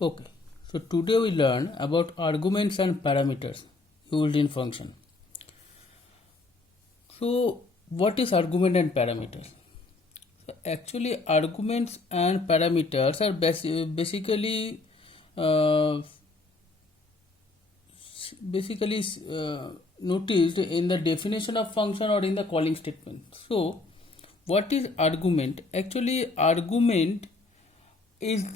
Okay, so today we learn about arguments and parameters used in function. So what is argument and parameters? So actually arguments and parameters are basically uh, basically noticed in the definition of function or in the calling statement. So what is argument? Actually argument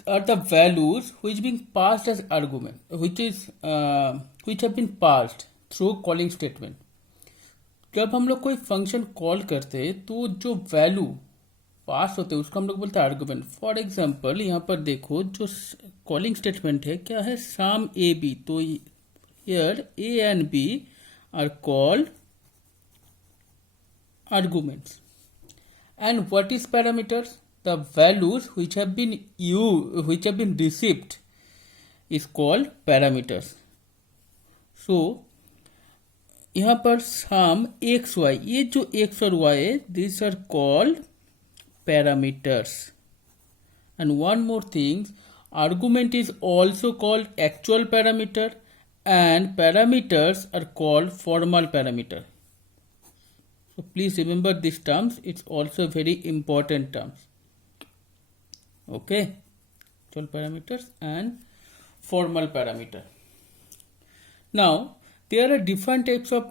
are the values which being passed as argument, which have been passed through calling statement. जब हम लोग कोई function call करते हैं तो जो value pass होते हैं उसको हम लोग बोलते हैं आर्गुमेंट. फॉर एग्जांपल यहाँ पर देखो जो कॉलिंग स्टेटमेंट है क्या है, सम ए बी. तो here A and B are called arguments. And what is parameters? The values which have been received is called parameters. So यहाँ पर सम एक्स वाई, ये जो एक्स और वाई है, this are called parameters. And one more thing, argument is also called actual parameter and parameters are called formal parameter. So please remember these terms, it's also very important terms. Okay, actual parameters and formal parameter. Now there are different types of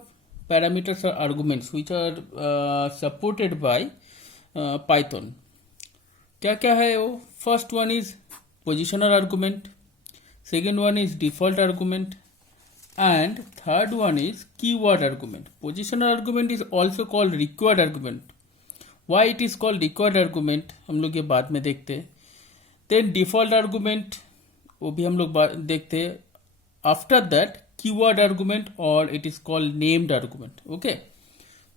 parameters or arguments which are supported by Python. क्या क्या है वो? First one is positional argument, second one is default argument and third one is keyword argument. Positional argument is also called required argument. Why it is called required argument हम लोग ये बाद में देखते हैं. देन डिफॉल्ट आर्गुमेंट वो भी हम लोग देखते हैं. आफ्टर दैट कीवर्ड आर्गुमेंट और it is called named argument. Okay,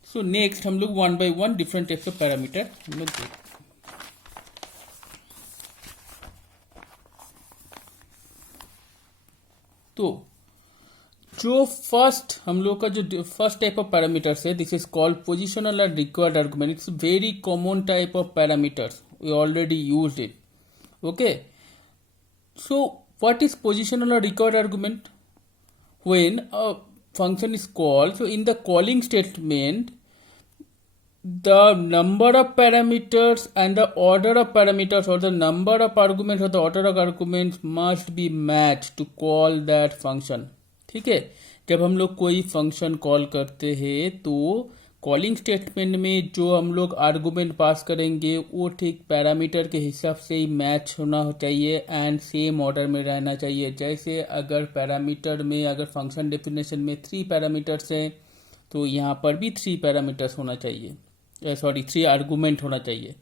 so next हम लोग one by one different types of parameter हम लोग देखते हैं. तो जो फर्स्ट हम लोग का जो फर्स्ट टाइप ऑफ पैरामीटर्स है, this is called positional and required argument. It's very common type of parameters, we already used it. Okay, so what is positional और required argument? When a function is called, so in the calling statement the number of parameters and the order of parameters or the number of arguments or the order of arguments must be matched to call that function. ठीक है, जब हम लोग कोई function call करते हैं तो calling statement में जो हम लोग आर्गुमेंट पास करेंगे वो ठीक पैरामीटर के हिसाब से ही मैच होना चाहिए एंड सेम ऑर्डर में रहना चाहिए. जैसे अगर पैरामीटर में, अगर फंक्शन डेफिनेशन में 3 पैरामीटर्स हैं तो यहाँ पर भी 3 पैरामीटर्स होना चाहिए, सॉरी 3 आर्गुमेंट होना चाहिए.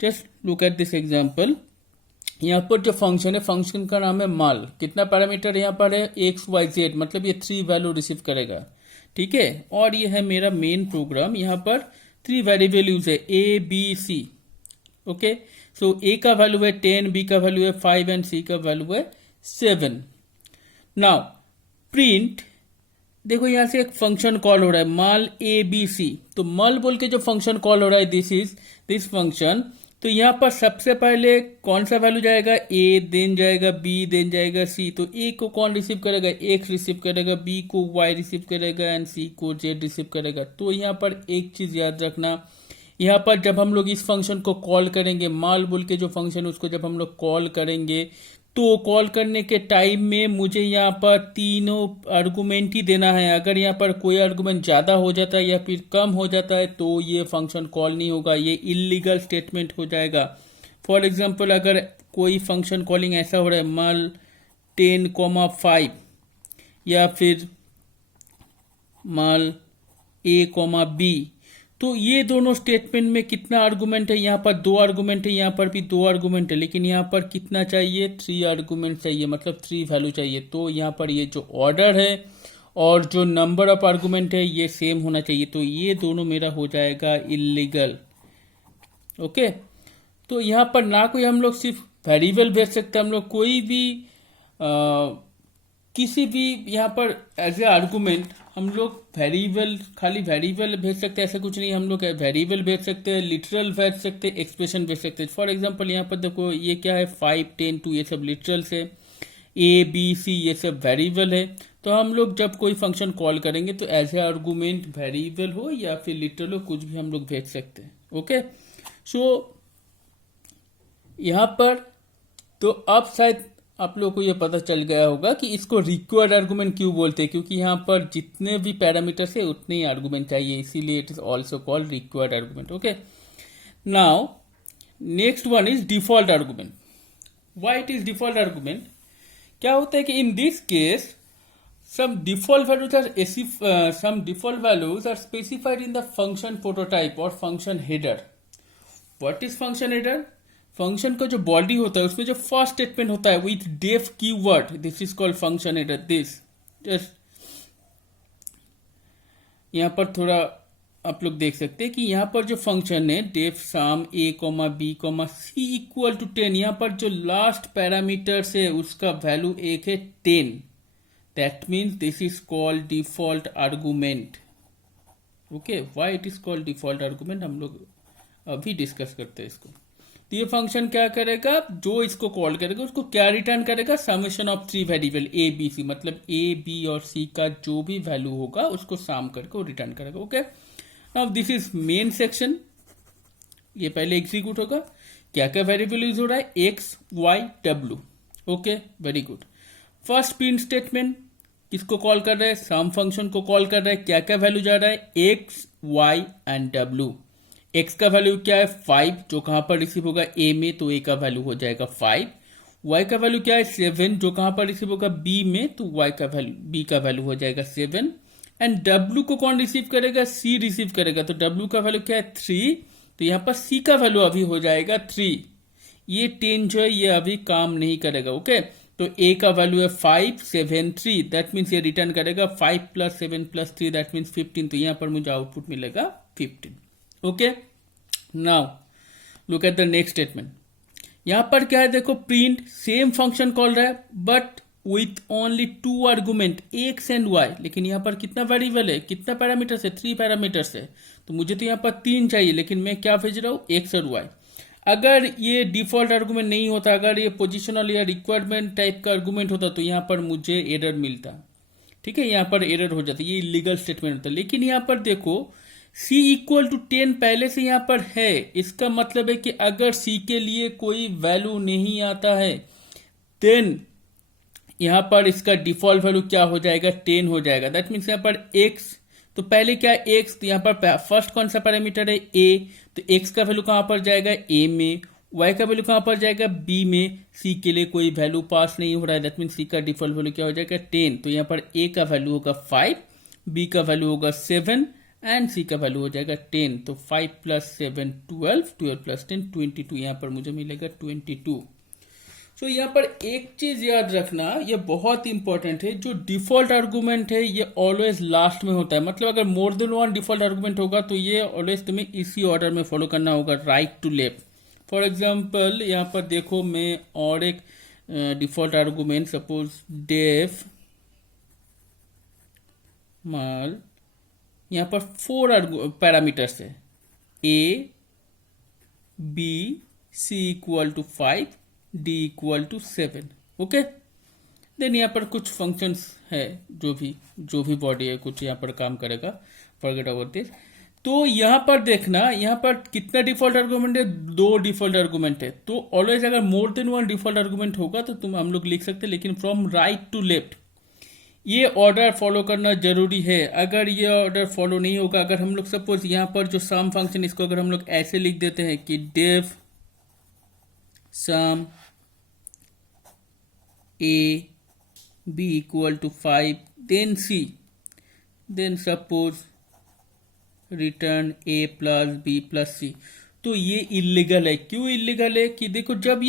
Just look at this example. यहाँ पर जो फंक्शन है, फंक्शन का नाम है मल. कितना पैरामीटर यहाँ पर है? एक्स वाई जेड, मतलब ये 3 वैल्यू रिसीव करेगा. ठीक है, और ये है मेरा मेन प्रोग्राम. यहाँ पर 3 वेरिएबल यूज है, ए बी सी. ओके, सो ए का वैल्यू है 10, बी का वैल्यू है 5 एंड सी का वैल्यू है 7. नाउ प्रिंट, देखो यहां से एक फंक्शन कॉल हो रहा है मल ए बी सी. तो मल बोल के जो फंक्शन कॉल हो रहा है, दिस इज दिस फंक्शन. तो यहां पर सबसे पहले कौन सा वैल्यू जाएगा? ए, देन जाएगा बी, देन जाएगा सी. तो ए को कौन रिसीव करेगा? एक्स रिसीव करेगा, बी को वाई रिसीव करेगा एंड सी को जेड रिसीव करेगा. तो यहां पर एक चीज याद रखना, यहां पर जब हम लोग इस फंक्शन को कॉल करेंगे, मल बोल के जो फंक्शन है उसको जब हम लोग कॉल करेंगे तो कॉल करने के टाइम में मुझे यहाँ पर तीनों आर्गुमेंट ही देना है. अगर यहाँ पर कोई आर्गुमेंट ज़्यादा हो जाता है या फिर कम हो जाता है तो ये फंक्शन कॉल नहीं होगा, ये इलीगल स्टेटमेंट हो जाएगा. फॉर एग्जांपल अगर कोई फंक्शन कॉलिंग ऐसा हो रहा है मल 10,5 या फिर मल a, b, तो ये दोनों स्टेटमेंट में कितना आर्गुमेंट है? यहाँ पर 2 आर्गुमेंट है, यहाँ पर भी 2 आर्गुमेंट है, लेकिन यहाँ पर कितना चाहिए? 3 आर्गुमेंट चाहिए, मतलब 3 वैल्यू चाहिए. तो यहाँ पर ये जो ऑर्डर है और जो नंबर ऑफ आर्गुमेंट है ये सेम होना चाहिए. तो ये दोनों मेरा हो जाएगा इलीगल. ओके, तो यहाँ पर ना कोई हम लोग सिर्फ वेरिएबल भेज सकते हैं, हम लोग कोई भी किसी भी यहाँ पर एज ए आर्गुमेंट हम लोग वेरिएबल, खाली वेरिएबल भेज सकते हैं ऐसा कुछ नहीं. हम लोग वेरिएबल भेज सकते हैं, लिटरल भेज सकते हैं, एक्सप्रेशन भेज सकते हैं. फॉर एग्जांपल यहाँ पर देखो ये क्या है 5, 10, 2, ये सब लिटरल से. ए बी सी ये सब वेरिएबल है, तो हम लोग जब कोई फंक्शन कॉल करेंगे तो एज ए आर्गूमेंट वेरिएबल हो या फिर लिटरल हो कुछ भी हम लोग भेज सकते हैं। ओके, सो यहाँ पर तो अब शायद आप लोग को ये पता चल गया होगा कि इसको रिक्वायर्ड आर्गूमेंट क्यों बोलते हैं, क्योंकि यहाँ पर जितने भी पैरामीटर्स है उतने ही आर्गूमेंट चाहिए, इसीलिए it is also called required argument. Okay, now next one is default argument. Why it is default argument? क्या होता है कि in this case some default values are specified in the function prototype or function header. What is function header? Function का जो body होता है उसमें जो फर्स्ट स्टेटमेंट होता है with def keyword, this is called function header. This just यहाँ पर थोड़ा आप लोग देख सकते हैं कि यहाँ पर जो फंक्शन है def sum a, b, c equal to 10, यहाँ पर जो लास्ट पैरामीटर्स है उसका वैल्यू एक है 10। That means this is called default argument. Okay, why it is called default argument हम लोग अभी डिस्कस करते हैं इसको। तो ये फंक्शन क्या करेगा, जो इसको कॉल करेगा उसको क्या रिटर्न करेगा, summation of 3 variable A B C, मतलब ए बी और सी का जो भी वैल्यू होगा उसको सम करके वो रिटर्न करेगा। Okay, now this is main section, ये पहले एग्जीक्यूट होगा। क्या क्या वेरिएबल यूज हो रहा है, X Y W. Okay, very good. First print statement किसको कॉल कर रहा है, सम फंक्शन को कॉल कर रहा है। क्या क्या वैल्यू जा रहा है, X Y and W. X का वैल्यू क्या है 5, जो कहां पर रिसीव होगा ए में, तो ए का वैल्यू हो जाएगा 5। वाई का वैल्यू क्या है 7, जो कहां पर रिसीव होगा बी में, तो वाई का वैल्यू बी का वैल्यू हो जाएगा 7। एंड डब्ल्यू को कौन रिसीव करेगा, सी रिसीव करेगा, तो डब्ल्यू का वैल्यू क्या है 3, तो यहां पर सी का वैल्यू अभी हो जाएगा 3। ये 10 जो है ये अभी काम नहीं करेगा। ओके, तो ए का वैल्यू है 5 7 3, दैट मीन्स ये रिटर्न करेगा 5 + 7 + 3, दैट मीन्स 15, तो यहां पर मुझे आउटपुट मिलेगा 15। Okay, now look at the next statement. यहां पर क्या है, देखो प्रिंट सेम फंक्शन कॉल रहा है but with only 2 argument X and Y, लेकिन यहां पर कितना वेरिएबल है, कितना पैरामीटर्स है, 3 पैरामीटर्स है, तो मुझे तो यहां पर 3 चाहिए, लेकिन मैं क्या भेज रहा हूं, एक्स और वाई। अगर ये डिफॉल्ट आर्गुमेंट नहीं होता, अगर ये पोजिशनल या रिक्वायरमेंट टाइप का आर्गुमेंट होता, तो यहां पर मुझे एरर मिलता। ठीक है, यहां पर एरर हो जाता, ये इलीगल स्टेटमेंट होता। लेकिन यहां पर देखो c इक्वल टू 10 पहले से यहां पर है, इसका मतलब है कि अगर c के लिए कोई वैल्यू नहीं आता है देन यहां पर इसका डिफॉल्ट वैल्यू क्या हो जाएगा, 10 हो जाएगा। दैट मीन्स यहां पर x, तो पहले क्या है x, तो यहां पर फर्स्ट कौन सा पैरामीटर है a, तो x का वैल्यू कहां पर जाएगा a में, y का वैल्यू कहां पर जाएगा b में, c के लिए कोई वैल्यू पास नहीं हो रहा है, दैट मीन्स c का डिफॉल्ट वैल्यू क्या हो जाएगा 10, तो यहां पर a का वैल्यू होगा 5, b का वैल्यू होगा 7 एंड c का वैल्यू हो जाएगा 10, तो 5 + 7 12, 12 + 10 22, यहां पर मुझे मिलेगा 22। सो यहाँ पर एक चीज याद रखना, ये बहुत इंपॉर्टेंट है, जो डिफॉल्ट आर्गुमेंट है ये ऑलवेज लास्ट में होता है। मतलब अगर मोर देन 1 डिफॉल्ट आर्गुमेंट होगा तो ये ऑलवेज तुम्हें इसी ऑर्डर में फॉलो करना होगा, right to left. For example यहाँ पर देखो, मैं और एक डिफॉल्ट आर्गुमेंट सपोज डेफ माल, यहाँ पर 4 पैरामीटर्स है, A B C equal to 5 d equal to 7। Okay, then यहाँ पर कुछ फंक्शंस है, जो भी बॉडी है कुछ यहाँ पर काम करेगा, फॉरगेट अबाउट दिस। तो यहाँ पर देखना, यहाँ पर कितना डिफॉल्ट आर्गुमेंट है, 2 डिफॉल्ट आर्गुमेंट है। तो ऑलवेज अगर मोर देन 1 डिफॉल्ट आर्गुमेंट होगा तो हम लोग लिख सकते हैं, लेकिन फ्रॉम राइट टू लेफ्ट ये ऑर्डर फॉलो करना जरूरी है। अगर ये ऑर्डर फॉलो नहीं होगा, अगर हम लोग सपोज यहाँ पर जो सम फंक्शन, इसको अगर हम लोग ऐसे लिख देते हैं कि def sum a b equal to 5 then c, then suppose return a plus b plus c, तो ये इलीगल है। क्यों इलीगल है कि देखो जब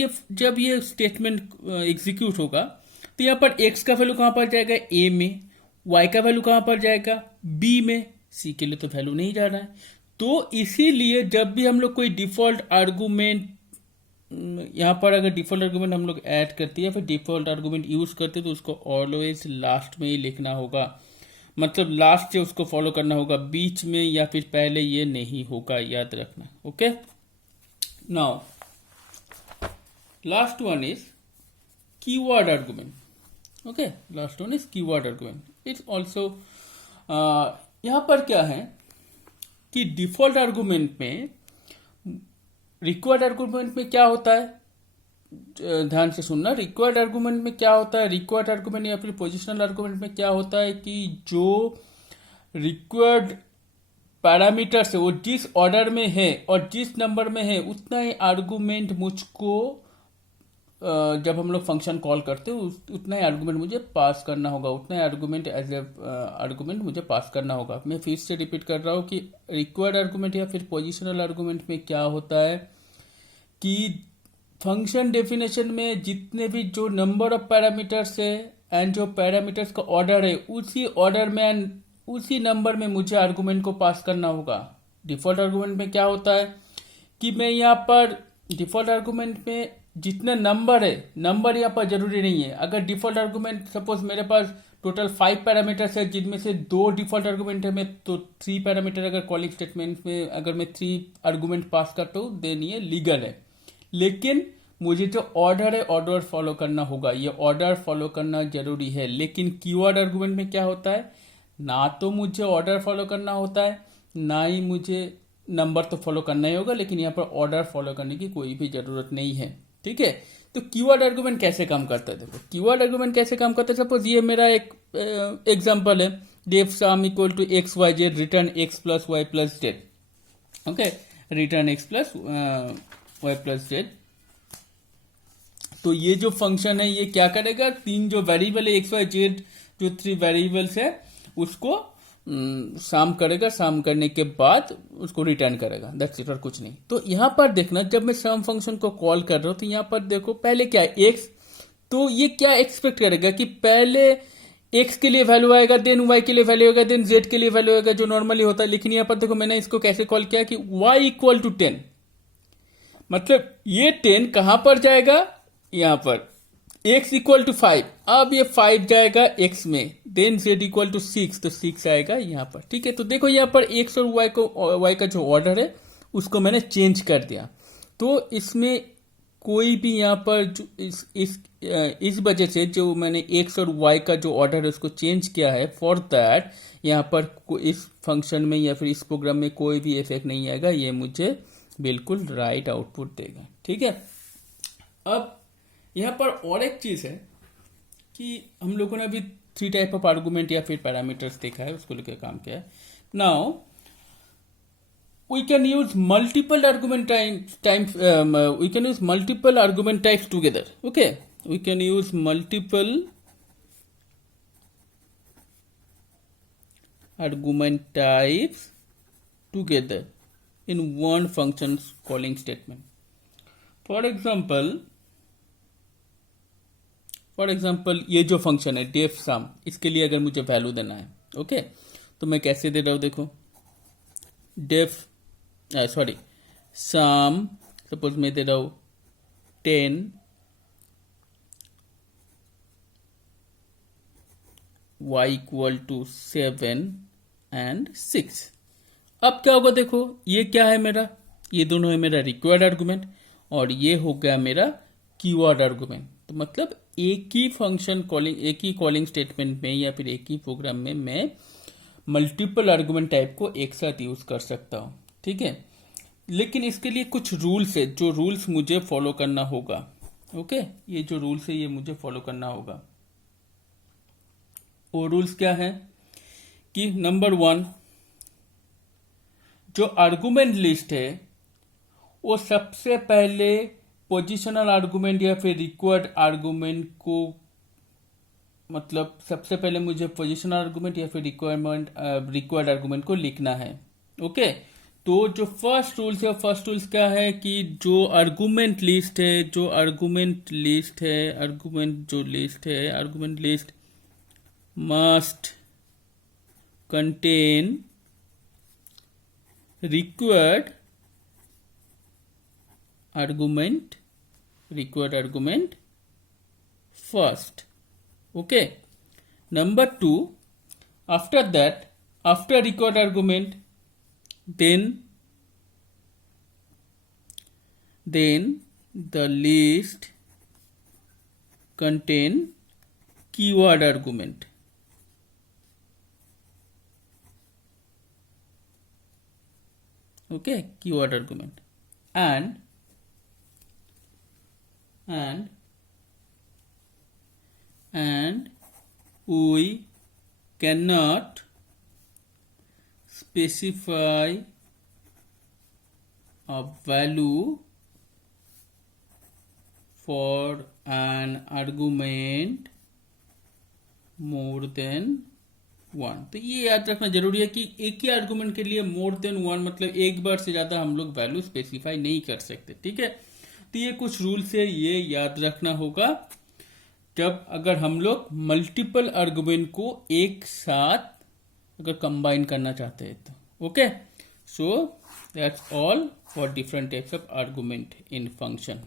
ये स्टेटमेंट एग्जीक्यूट होगा तो यहाँ पर x का वैल्यू कहां पर जाएगा a में, y का वैल्यू कहां पर जाएगा b में, c के लिए तो वैल्यू नहीं जा रहा है। तो इसीलिए जब भी हम लोग कोई डिफॉल्ट आर्गुमेंट, यहाँ पर अगर डिफॉल्ट आर्गुमेंट हम लोग ऐड करते हैं या फिर डिफॉल्ट आर्गुमेंट यूज करते हैं, तो उसको ऑलवेज लास्ट में ही लिखना होगा। मतलब लास्ट से उसको फॉलो करना होगा, बीच में या फिर पहले ये नहीं होगा, याद रखना। Okay, now last one is keyword argument. Okay, last one is keyword argument. It's also यहाँ पर क्या है कि डिफॉल्ट आर्गुमेंट में, रिक्वायर्ड आर्गुमेंट में क्या होता है, ध्यान से सुनना। रिक्वायर्ड आर्गुमेंट में क्या होता है, रिक्वायर्ड आर्गुमेंट या फिर पोजिशनल आर्गुमेंट में क्या होता है कि जो रिक्वायर्ड पैरामीटर्स है वो जिस ऑर्डर में है और जिस नंबर में है उतना ही आर्गुमेंट मुझको जब हम लोग फंक्शन कॉल करते हैं उतना ही आर्गुमेंट मुझे पास करना होगा, उतना ही आर्गुमेंट एज ए आर्गुमेंट मुझे पास करना होगा। मैं फिर से रिपीट कर रहा हूँ कि रिक्वायर्ड आर्गुमेंट या फिर पोजिशनल आर्गुमेंट में क्या होता है कि फंक्शन डेफिनेशन में जितने भी जो नंबर ऑफ पैरामीटर्स है एंड जो पैरामीटर्स का ऑर्डर है उसी ऑर्डर में एंड उसी नंबर में मुझे आर्गुमेंट को पास करना होगा। डिफॉल्ट आर्गुमेंट में क्या होता है कि मैं यहाँ पर डिफॉल्ट आर्गुमेंट में जितने नंबर है, नंबर यहाँ पर जरूरी नहीं है। अगर डिफॉल्ट आर्गुमेंट सपोज मेरे पास टोटल 5 पैरामीटर्स है जिनमें से 2 डिफॉल्ट आर्गुमेंट है, मैं तो 3 पैरामीटर अगर कॉलिंग स्टेटमेंट में अगर मैं 3 आर्गुमेंट पास करता हूँ देन ये लीगल है। लेकिन मुझे जो ऑर्डर है ऑर्डर फॉलो करना होगा, ये ऑर्डर फॉलो करना जरूरी है। लेकिन कीवर्ड आर्गुमेंट में क्या होता है, ना तो मुझे ऑर्डर फॉलो करना होता है ना ही मुझे नंबर तो फॉलो करना ही होगा, लेकिन यहाँ पर ऑर्डर फॉलो करने की कोई भी जरूरत नहीं है। ठीक है, तो कीवर्ड आर्गुमेंट कैसे काम करता है, देखो कीवर्ड आर्गुमेंट कैसे काम करता है। सपोज ये मेरा एक एग्जांपल है, def sum equal to X Y Z return X plus Y plus Z. Okay, return X plus Y plus Z. तो ये जो फंक्शन है ये क्या करेगा, 3 जो वेरिएबल है एक्स वाई जेड जो 3 वेरिएबल्स है उसको सम करेगा, सम करने के बाद उसको रिटर्न करेगा, दैट्स इट और कुछ नहीं। तो यहां पर देखना जब मैं सम फंक्शन को कॉल कर रहा हूं तो यहां पर देखो पहले क्या है एक्स, तो ये क्या एक्सपेक्ट करेगा कि पहले एक्स के लिए वैल्यू आएगा देन वाई के लिए वैल्यू आएगा देन जेड के लिए वैल्यू आएगा जो नॉर्मली होता है। लेकिन यहां पर देखो मैंने इसको कैसे कॉल किया कि वाई इक्वल टू 10, मतलब ये 10 कहां पर जाएगा, यहां पर x इक्वल टू 5, अब ये 5 जाएगा x में, देन z इक्वल टू 6, तो 6 आएगा यहाँ पर। ठीक है, तो देखो यहाँ पर x और y का जो ऑर्डर है उसको मैंने चेंज कर दिया। तो इसमें कोई भी यहाँ पर जो इस वजह से जो मैंने x और y का जो ऑर्डर है उसको चेंज किया है, फॉर दैट यहाँ पर इस फंक्शन में या फिर इस प्रोग्राम में कोई भी इफेक्ट नहीं आएगा, ये मुझे बिल्कुल राइट आउटपुट देगा। ठीक है, अब यहाँ पर और एक चीज है कि हम लोगों ने अभी 3 टाइप ऑफ आर्गुमेंट या फिर पैरामीटर्स देखा है, उसको लेकर काम किया है। Now we can use multiple argument times we can use multiple argument types together. Okay, we can use multiple argument types together in one function calling statement. For example ये जो फंक्शन है डेफ सम, इसके लिए अगर मुझे value देना है, okay, तो मैं कैसे दे रहा हूं, देखो डेफ सम, सपोज मैं दे रहा हूं 10 y इक्वल टू 7 एंड 6। अब क्या होगा, देखो ये क्या है मेरा, ये दोनों है मेरा रिक्वायर्ड आर्गुमेंट और ये हो गया मेरा कीवर्ड आर्गुमेंट। तो मतलब एक ही फंक्शन कॉलिंग, एक ही कॉलिंग स्टेटमेंट में या फिर एक ही प्रोग्राम में मैं मल्टीपल आर्गुमेंट टाइप को एक साथ यूज कर सकता हूं। ठीक है, लेकिन इसके लिए कुछ रूल्स है जो रूल्स मुझे फॉलो करना होगा। ओके, ये जो रूल्स है ये मुझे फॉलो करना होगा। वो रूल्स क्या है कि नंबर 1, जो आर्गुमेंट लिस्ट है वो सबसे पहले पोजिशनल आर्गुमेंट या फिर रिक्वायर्ड आर्गुमेंट को, मतलब सबसे पहले मुझे पोजिशनल आर्गुमेंट या फिर रिक्वायर्ड आर्गुमेंट को लिखना है। ओके, तो जो फर्स्ट रूल्स है, फर्स्ट रूल्स क्या है कि जो आर्गुमेंट लिस्ट है, argument list must contain required argument first. Okay, number 2, after that, after required argument, then the list contain keyword argument. Okay, keyword argument. And we cannot specify a value for an argument more than one. तो ये याद रखना जरूरी है कि एक ही argument के लिए मोर देन वन मतलब एक बार से ज्यादा हम लोग वैल्यू स्पेसिफाई नहीं कर सकते, ठीक है। तो ये कुछ रूल्स है, ये याद रखना होगा जब अगर हम लोग मल्टीपल आर्गुमेंट को एक साथ अगर कंबाइन करना चाहते हैं तो। Okay, so that's all for different types of argument in function.